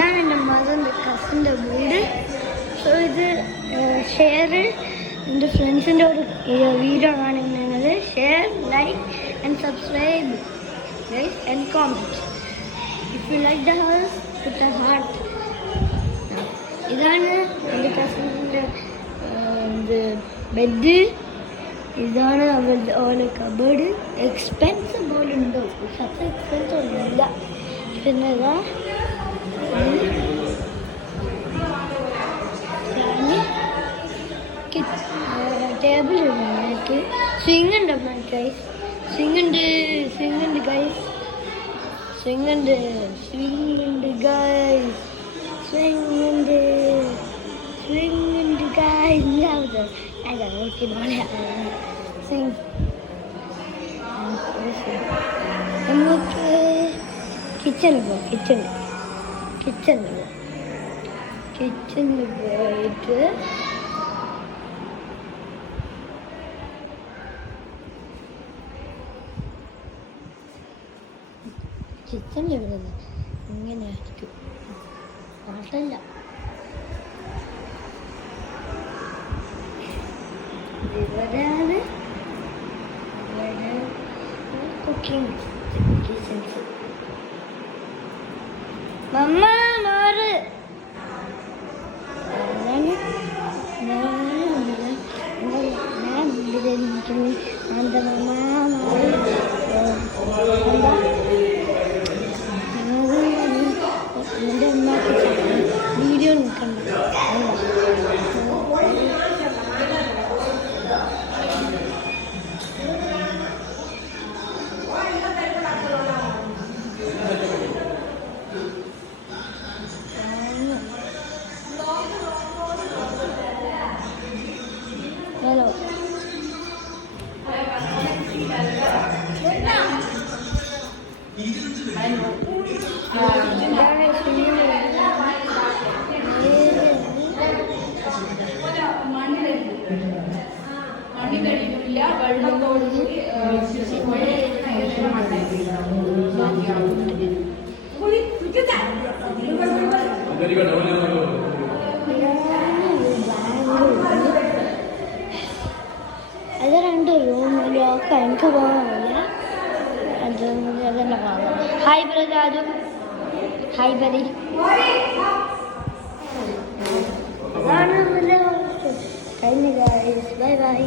ഇതാണ് എൻ്റെ മകൻ്റെ കസിൻ്റെ വീട്. സോ ഇത് ഷെയർ എൻ്റെ ഫ്രണ്ട്സിൻ്റെ ഒരു വീഡിയോ കാണുന്നത്. Share, like and subscribe guys and comment. If you like the house with a heart. ഇതാണ് എൻ്റെ കസിൻ്റെ ബെഡ്. ഇതാണ് അവരുടെ ഓരോ കബേർഡ്. എക്സ്പെൻസീവ് പോലെ ഉണ്ടോ? അത്ര എക്സ്പെൻസീവ് ഒന്നുമില്ല. പിന്നെ ഇതാ ടേബിൾ ഇടുന്നതായിട്ട് സ്വിങ് ഉണ്ട്. ഗൈസ് സ്വിങ് ഉണ്ട്, സ്വിങ് ഉണ്ട് ഗൈസ്, സ്വിങ് ഉണ്ട്, സ്വിങ് ഉണ്ട് ഗൈസ്, സ്വിങ് ഉണ്ട്, സ്വിങ് ഉണ്ട് ഗൈസ്. അല്ല ഓക്കെ സ്വിങ്. നമുക്ക് കിച്ചണിൽ പോകാം. കിച്ചണിൽ പോയിട്ട് കിച്ചണിൽ ഇവിടെ ഇങ്ങനെ ആയിരിക്കും. പാട്ടല്ല. ഇവിടെയാണ് കുക്കിംഗ് കിച്ചൺസ്. മമ്മ മാറ്. എൻ്റെ അമ്മക്ക് വീഡിയോ നിൽക്കണ്ട. ഹലോ മണ്ണില്ല വെള്ളത്തോട് അത് രണ്ട് റൂമിലൊക്കെ എനിക്ക് പോകാനില്ല. അതെന്നെ കാണാം. ഹായ് ബ്രദാദു, ഹായ് ബരി. അതാണ് കഴിഞ്ഞ ഗൈസ്. Bye bye.